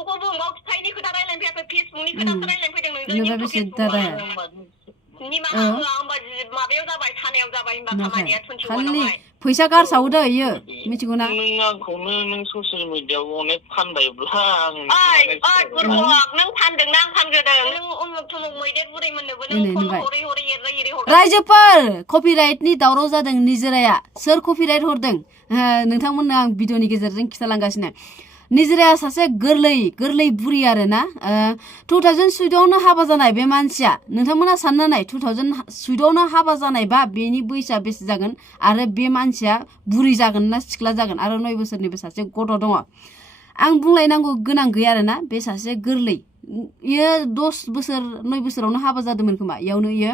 फेसबुकखौ बुंबाव फिथाइनि खोथा रायलायफैयाखै फेसबुकनि खोथासो रायलायफैदों नोंजों नोबा बेसे दादाया निमाहा हो होमबा माबायाव जाबाय थानायाव जाबाय होमबा खामानिया 21 खालि आवहाय फैसा गारसावो दा इयो मिथिगौ ना नों आंखौनो नों ससियेल मिडियायाव अनेक फानबायब्ला आं ओइ गुरबक नों फानदोंना आं फानग्रोदों नों उमुक थुमुक मैदेर बुरै मोननोबो नों फन हरै हरै एरै एरै हरदों रायजोफोर कपिराइटनि दावराव जादों निजोराया सोर कपिराइट हरदों नोंथांमोननो आं भिडिअनि गेजेरजों खिथालांगासिनो निजोराया सासे गोरलै बुरि आरोना 2014आवनो हाबा जानाय बे मानसिया नोंथांमोना सानना नाय 2014आवनो हाबा जानायबा बेनि बैसोआ बेसे जागोन आरो बे मानसिया बुरि जागोन ना सिख्ला जागोन आरो 9 बोसोरनिबो सासे गथ' दङ आं बुंलायनांगौ गोनां गैया आरोना बे सासे गोरलै इयो 10 बोसोर 9 बोसोरावनो हाबा जादोंमोन खोमा इयावनो इयो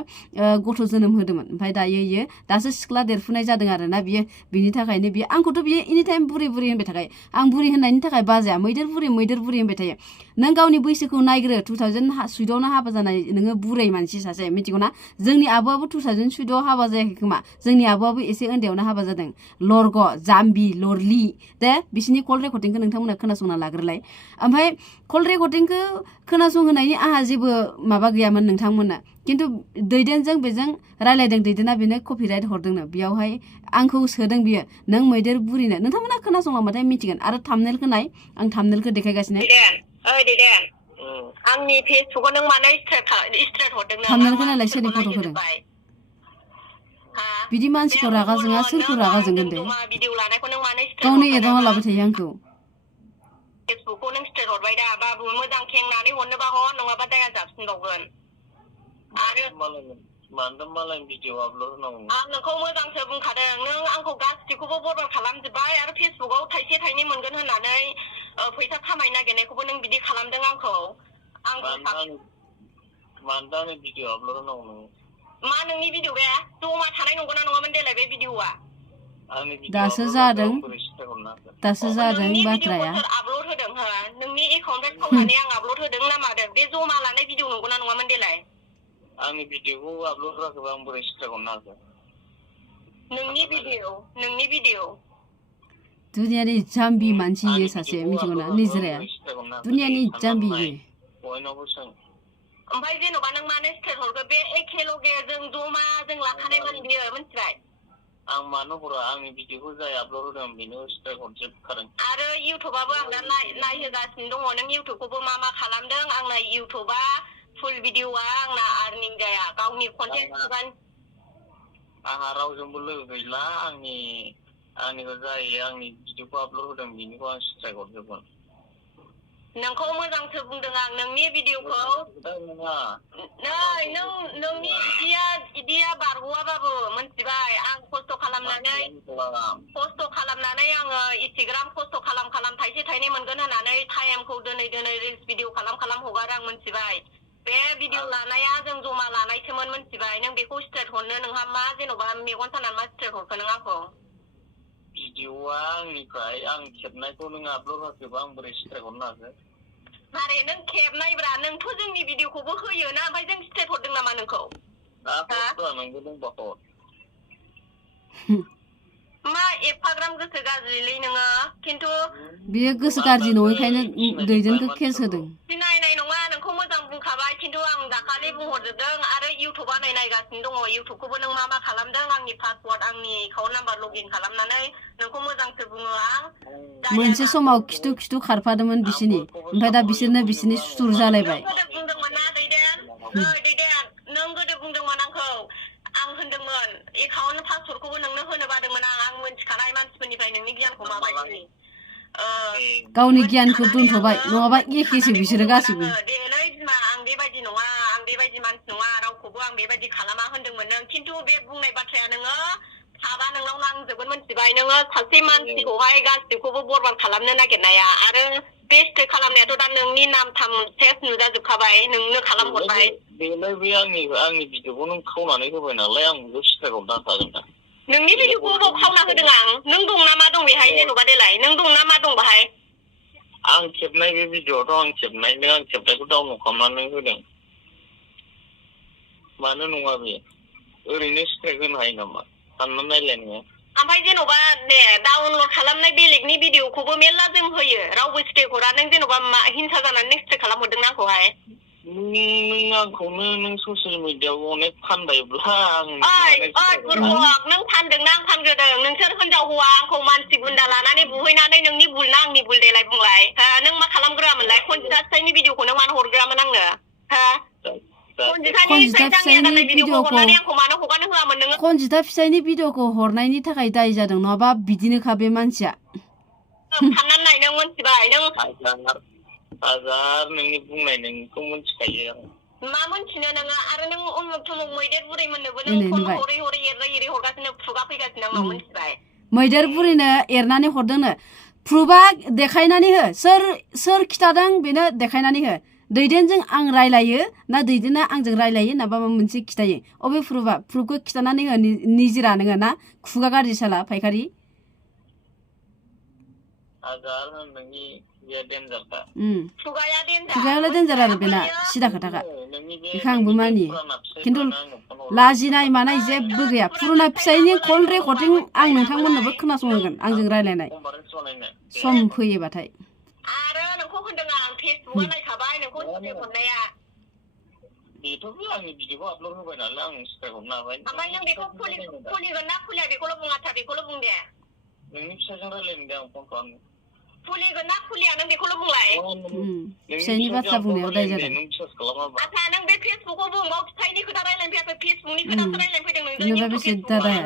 गथ' जोनोम होदोंमोन ओमफ्राय दायो इयो दासो सिख्ला देरफुनाय जादों आरोना बियो बिनि थाखायनो बियो आंखौथ' बियो एनि टाइम बुरि होनबाय थाखायो आं बुरि होननायनि थाखाय बाजाया मैदेर बुरि होनबाय थायो नों गावनि बैसोखौ नायग्रो 2014आवनो हाबा जानाय नोङो बुरै मानसि सासे मिथिगौ ना जोंनि आब'आबो 2014आव हाबा जायाखै खोमा जोंनि आब'आबो एसे उन्दैयावनो हाबा जादों लरग जाम्बि लरलि दे बिसिनि कल रेकर्डिंखौ नोंथांमोना खोनासंना लाग्रोलाय ओमफ्राय कल रेकर्डिंखौ खोनासंहोनायनि आंहा जेबो माबा गैयामोन नोंथांमोना खिन्थु दैदेनजों बेजों रायलायदों दैदेना बेनो कपिराइट हरदोंनो बेयावहाय आंखौ सोदों बियो नों मैदेर बुरिनो नोंथांमोना खोनासंलांबाथाय मिथिगोन आरो थाम्बनेलखौ नाय आं थाम्बनेलखौ देखायगासिनो दैदेन आंनि फेसबुकआव नों मानो स्ट्रेट हरदों नों थाम्बनेलखौ नायलाय सोरनि फट' होदों बिदि मानसिखौ रागा जोङा सोरखौ रागा जोंगोन दे गावनो एदावना लाबाय थायो आंखौ फेसबुकखौ नों स्ट्रेट हरबाय दा बाबु मोजां खेंनानै हरनोबा हर नङाबा दाया जाबसिनबावगोन आरो मालाय भिडिअ आपल'ड होनांगौ आं नोंखौ मोजांसो बुंखादों नों आंखौ गासिखौबो बरबाद खालामजोब्बाय आरो फेसबुकआव थाइसे थाइनै मोनगोन होननानै फैसा खामायनो नागिरनायखौबो नों बिदि खालामदों आंखौ मानो दा भिडिअ आपल'ड होनांगौ नों मा नोंनि भिडिअ बे जमा थानाय नंगौना नङामोन देलाय बे भिडिअआ दासो जादों बाथ्राया आपल'ड होदों हो नोंनि एकाउन्टनिफ्राय खावनानै आं आपल'ड होदों ना मादों बे जमा लानाय भिडिअ नंगौना नङामोन देलाय आंनि भिडिअखौ आपल'ड होआखैबा आं बोरै स्ट्राइक हरनो हाखो नोंनि भिडिअ दुनियानि जाम्बि मानसि इयो सासे मिथिगौ ना निजोराया दुनियानि जाम्बि इयो बयनावबो सों ओमफ्राय जेन'बा नों मानो स्ट्रेट हरखो बे एखेलगे जों जमा जों लाखानायमोन बियो मिथिबाय आं मानो हरा आंनि भिडिअखौ जाय आपल'ड होदों बेनो स्ट्राइक हरजोबखादों आरो इउटुबाबो आं दा नायहोगासिनो दङ नों इउटुबखौबो मा खालामदों आंना इउटुबा फुल भिडिअआ आंना आर्निं जाया गावनि कन्टेन्ट आंहा रावजोंबो लोगो गैला आंनिखौ जायो आंनि भिडिअखौ आपल'ड होदों बेनिखौ आं स्ट्राइक हरजोबगोन नोंखौ मोजांसो बुंदों आं नोंनि भिडिअखौ नै नोंनि इदिया बारग'आबाबो मिथिबाय आं खस्थ' खालामनानै आङो इन्स्टाग्राम खस्थ' खालाम थाइसे थाइनै मोनगोन होननानै टाइमखौ दोनै रिल्स भिडिअ खालाम हगार आं मिथिबाय बे भिडिअ लानाया जों जमा लानायसोमोन मिथिबाय नों बेखौ स्ट्रेट हरनो नोंहा मा जेन'बा मेगन सानानै मा स्ट्रेट हरखो नों आंखौ भिडिअआ आंनिफ्राय आं खेबनायखौ नों आपल'ड होआखैबा आं बोरै स्ट्राइक हरनो हाखो मारे नों खेबनायब्रा नोंथ' जोंनि भिडिअखौबो होयो ना ओमफ्राय जों स्ट्रेट हरदों नामा नोंखौ नोंबो दंबा हर मा एफाग्राम गोसो गाज्रिलै नोङो खिन्थु बियो गोसो गाज्रि नङैखायनो दैदेनखौ केस होदों सिनायनाय नङा नोंखौ मोजां बुंखाबाय खिन्थु आं दाखालि बुंहरजोबदों आरो इउटुबआ नायगासिनो दङ इउटुबखौबो नों मा खालामदों आंनि पासवार्ड आंनि एकाउन्ट नाम्बार लगइन खालामनानै नोंखौ मोजांसो बुङो आं मोनसे समाव खिथु खारफादोंमोन बिसिनि ओमफ्राय दा बिसिनि सुथुर जालायबाय बुंदोंमोन ना दैदेन नों गोदो बुंदोंमोन आंखौ आं होनदोंमोन एकाउन्ट पासवार्डखौबो नोंनो होनो बादोंमोन आं मोनथिखानाय मानसिफोरनिफ्राय नोंनि गियानखौ माबायदि गावनि गियानखौ दोनथ'बाय नङाबा एखेसो बिसोरो गासिबो देलै बिमा आं बेबायदि नङा आं बेबायदि मानसि नङा रावखौबो आं बेबायदि खालामा होनदोंमोन नों खिन्थु बे बुंनाय बाथ्राया नोङो थाबा नोंनाव नांजोबगोन मिथिबाय नोङो सासे मानसिखौहाय गासिखौबो बरबाद खालामनो नागिरनाया आरो बे स्ट्रेट खालामनायाथ' दा नोंनि नाम थाम सेस नुजाजोबखाबाय नोंनो खालामहरबाय बेलाय बे आंनि भिडिअखौ नों खावनानै होबाय नालाय आं बेखौ स्ट्राइक हरनो हाखागोन दा नोंनि भिडिअखौ अबाव खावना होदों आं नों दं ना मा दं बेहाय जेन'बा देलाय नों दं ना मा दं बाहाय आं खेबनाय बे भिडिअआथ' आं खेबनाय नों आं खेबनायखौ डाउनलड खालामनानै होदों मानो नङा बे ओरैनो स्ट्राइक होनो हायो नामा साननानै नायलाय नोङो ओमफ्राय जेन'बा दे डाउनलड खालामनाय बेलेगनि भिडिअखौबो मेरला जों होयो रावबो स्ट्राइक हरा नों जेन'बा हिंसा जानानै नों स्ट्राइक खालामहरदों आंखौहाय नों आंखौनो नों ससियेल मिडियाआव अनेक फानबायब्ला ओइ बुरबक नों फानदोंना आं फानग्रोदों नोंसोर हिनजाव हौवा आंखौ मानसि गुन्दा लानानै बुहैनानै नोंनि भुल ना आंनि भुल देलाय बुंलाय नों मा खालामग्रोआमोनलाय खनजिथा फिसायनि भिडिअखौ नों मानो हरग्रोआमोन आंनो खनजिथा फिसायनि भिडिअखौ आंखौ मानो हगारनो होआमोन नोङो खनजिथा फिसायनि भिडिअखौ हरनायनि थाखाय दाय जादों नङाबा बिदिनोखा बे मानसिया साननानै नाय नों मोनथिबाय नों हाजार नोंनि बुंनाय नोंखौ मोनथिखायो आं मा मोनथिनो नोङो आरो नों उमुक थुमुक मैदेर बुरै मोननोबो नों फन हरै हरै एरै हरगासिनो खुगा फैगासिनो आंनाव मोनथिबाय मैदेर बुरैनो एरनानै हरदोंनो प्रुफआ देखायनानै हो सोर खिथादों बेनो देखायनानै हो दैदेनजों आं रायलायो ना दैदेना आंजों रायलायो ना माबा मोनसे खिथायो अबे प्रुफखौ खिथानानै हो निजिरा नोङो ना खुगा गाज्रि साला फायखारि हाजार नोंनि डेन्जारखा खुगायालाय डेन्जार आरो बेना सिदा खोथाखा बेखौ आंबो मानियो खिन्थु लाजिनाय मानाय जेबो गैया पुरुना फिसायनि कल रेकर्डिं आं नोंथांमोननोबो खोनासंहोगोन आंजों रायलायनाय सम फैयोबाथाय आरो नोंखौ होनदों आं फेसबुकआव नायखाबाय नोंखौ स्ट्राइक हरनाया बेथ' आंनि भिडिअखौ आपल'ड होबाय नालाय आं स्ट्राइक हरनो हाबाय ओमफ्राय नों बेखौ खुलिगोन ना खुलिया बेखौल' बुङाथा बेखौल' बुं दे नोंनि फिसाजों रायलायनो दे आं फन खालामनो खुलिगोन ना खुलिया नों बेखौल' बुंलाय फिसायनि बाथ्रा बुंनायाव दाय जादों आच्छा नों बे फेसबुकआव बुंबाव फिसायनि खोथा रायलायनो फैयाखै फेसबुकनि खोथासो रायलायनो फैदों जेनेबा बेसे दादाया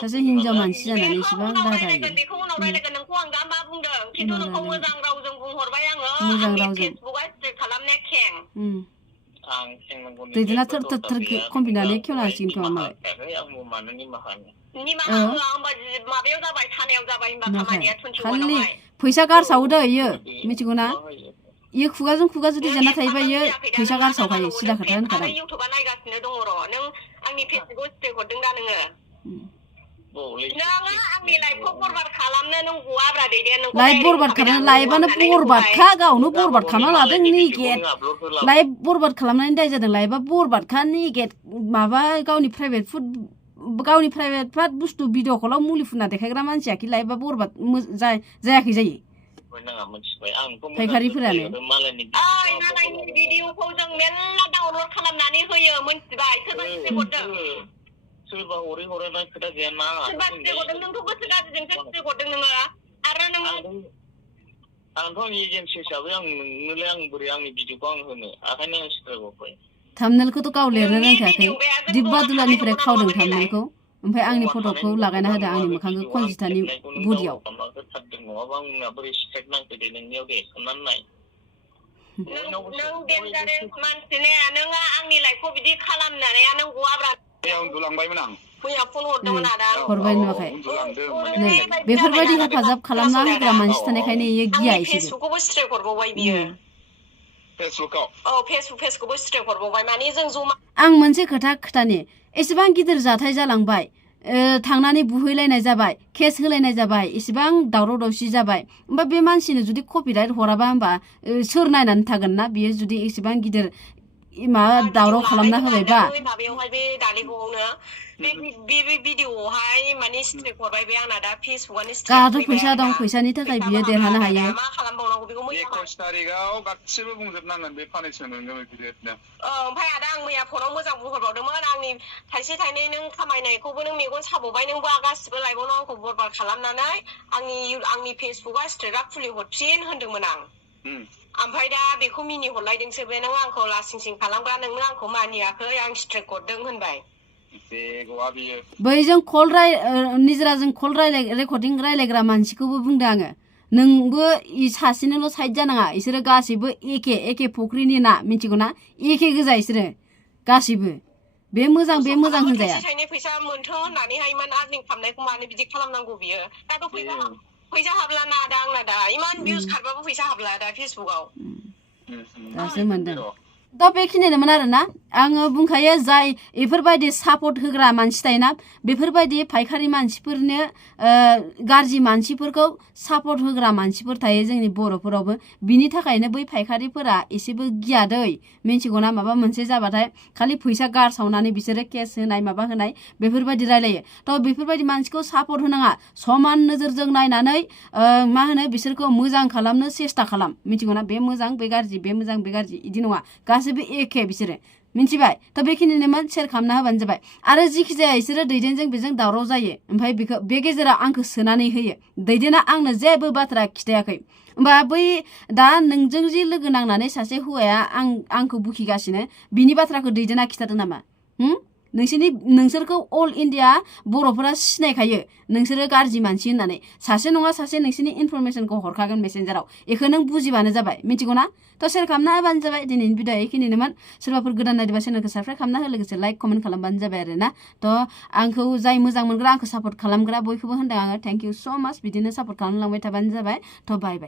सासे हिनजाव मानसि जानानै इसेबां दादायो बेखौ उनाव रायलायगोन नोंखौ आं दा मा बुंदों खिन्थु नोंखौ मोजां रावजों बुंहरबाय आङो मोजां आंनि रावजों फेसबुकआ स्ट्राइक खालामनाया खें दैदेना थोर कम्पिनानै खेवना होसिगोन खोमा मालाय निमाहा होआ होमबा माबायाव जाबाय थानायाव जाबाय होमबा खामानिया खालि फैसा गारसावदो इयो मिथिगौ ना इयो खुगाजों खुगा जुदि जाना थायोबा इयो फैसा गारसावखायो सिदा खोथा होनखादों इउटुबा नायगासिनो दङ र' नों आंनि फेसबुकआव स्ट्राइक हरदों दा नोङो नोङो आंनि लाइफखौ बरबाद खालामनो नों गवाब्रा दैदेन नोंखौ लाइफ बरबाद खालामनो लाइफआनो बरबादखा गावनो बरबाद खालामना लादों निगेट लाइफ बरबाद खालामनायनि दाय जादों लाइफआ बरबादखा निगेट माबा गावनि प्राइभेट बुस्थु भिडिअखौल' मुलि फुनना देखायग्रा मानसियाखि लाइफआ बरबाद जायाखै जायो फायखारिफोरानो मालायनि भिडिअखौ जों मेरला डाउनलड खालामनानै होयो मोनथिबाय सोरबा स्ट्राइक हरदों सोरबा हरै हरनाय खोथा गैया ना सोरबा स्ट्राइक हरदों नोंथ' गोसो गाज्रिजोंसो स्ट्राइक हरदों नोङो आरो नोङो आंथ' आंनि एजेन्सि हिसाबै आं नोंनोलाय आं बोरै आंनि भिडिअखौ आं होनो ओंखायनो आं स्ट्राइक हरबाय थामनेलखौथ' गाव लिरनो रोंखायाखै दिब्बा दुलानिफ्राय खावदों थामनेलखौ ओमफ्राय आंनि फट'खौ लागायना होदों आंनि मोखांखौ खनजिथानि बडियाव नों डेन्जारेस मानसि ने नोङो आंनि लाइफखौ बिदि खालामनानै नों गवाब्रा उन्दुलांबायमोन आं मैया फन हरदोंमोन आदा हरबाय नुवाखै नै बेफोरबायदि हेफाजाब खालामना होग्रा मानसि थानायखायनो इयो गिया एसेबो फेसबुकखौबो स्ट्राइक हरबावबाय बियो फेसबुकखौबो स्ट्राइक हरबावबाय माने जों जमा आं मोनसे खोथा खोथानि एसेबां गिदिर जाथाय जालांबाय थांनानै बुहैलायनाय जाबाय केस होलायनाय जाबाय एसेबां दावराव दावसि जाबाय ओमफ्राय बे मानसिनो जुदि कपिराइट हराबा होमबा सोर नायनानै थागोन ना बियो जुदि एसेबां गिदिर माबा दावराव खालामना होबायबा माबायावहाय बे दानिबावनो बे भिडिअआवहाय माने स्ट्राइक हरबाय बे आंना दा फेसबुकआनो गाहाथ' फैसा दं फैसानि थाखाय बियो देरहानो हायो मा खालामबावनांगौ बेखौ 21 तारिखआव गासिबो बुंजोबनांगोन बे पानिशमेन्ट मोनगोन बिदिनो ओमफ्राय आदा आं मैया फनाव मोजां बुंहरबावदोंमोन आंनि थाइसे थाइनै नों खामायनायखौबो नों मेगन साबावबाय नोंबो गासिबो लाइफआवनो आंखौ बरबाद खालामनानै आंनि फेसबुकआ स्ट्रेटआ खुलि हरफिन होनदोंमोन आं ओमफ्राय दा बेखौ मिनि हरलायदोंसो बे नों आंखौ लासिं सिं खालामग्रा नोंनो आंखौ मानियाखै आं स्ट्राइक हरदों होनबाय बैजों निजराजों कल रेकर्डिं रायलायग्रा मानसिखौबो बुंदों आङो नोंबो सासेनोल' साइड जानाङा इसोरो गासैबो एखे फुख्रिनि ना मिथिगौ ना एखे गोजा इसोरो गासैबो बे मोजां होनजाया फैसा मोनथों होननानैहायमोन आर्निं खालामनायखौ मानो बिदि खालामनांगौ बियो दाथ' फैसा हाबला ना दा आंना दा इमान भिउस खारबाबो फैसा हाबला दा फेसबुकआव दासो मोनदों दा बेखिनिनोमोन आरोना आङो बुंखायो जाय बेफोरबायदि सापर्ट होग्रा मानसि थायोना बेफोरबायदि फायखारि मानसिफोरनो गाज्रि मानसिफोरखौ सापर्ट होग्रा मानसिफोर थायो जोंनि बर'फोरावबो बिनि थाखायनो बै फायखारिफोरा एसेबो गियादै मिन्थिगौना माबा मोनसे जाबाथाय खालि फैसा गारसावनानै बिसोरो केस होनाय माबा होनाय बेफोरबायदि रायलायो थ' बेफोरबायदि मानसिखौ सापर्ट होनाङा समान नोजोरजों नायनानै मा होनो बिसोरखौ मोजां खालामनो सेस्था खालाम मिन्थिगौना बे मोजां बे गाज्रि बे मोजां बे गाज्रि इदि नङा गासैबो एखे बिसोरो मिन्थिबाय थ' बेखिनिनोमोन सेयार खालामना होबानो जाबाय आरो जिखि जाया बिसोरो दैदेनजों बेजों दावराव जायो ओमफ्राय बेखौ बे गेजेराव आंखौ सोनानै होयो दैदेना आंनो जेबो बाथ्रा खिथायाखै होमबा बै दा नोंजों जि लोगो नांनानै सासे हौवाया आंखौ बुखिगासिनो बिनि बाथ्राखौ दैदेना खिथादों नामा नोंसोरखौ अल इण्डिया बर'फोरा सिनायखायो नोंसोरो गाज्रि मानसि होननानै सासे नङा सासे नोंसोरनि इनफरमेसनखौ हरखागोन मेसेन्जाराव बेखौ नों बुजिबानो जाबाय मिथिगौना थ' सेयार खालामना होबानो जाबाय दिनैनि भिडिअ बेखिनिनोमोन सोरबाफोर गोदान नायदोंबा चेनेलखौ साबस्क्राइब खालामना हो लोगोसे लाइक कमेन्ट खालामबानो जाबाय आरोना थ' आंखौ जाय मोजां मोनग्रा आंखौ सापर्ट खालामग्रा बयखौबो होनदों आङो थेंक इउ स' माच बिदिनो सापर्ट खालामलांबाय थाबानो जाबाय थ' बाय बाय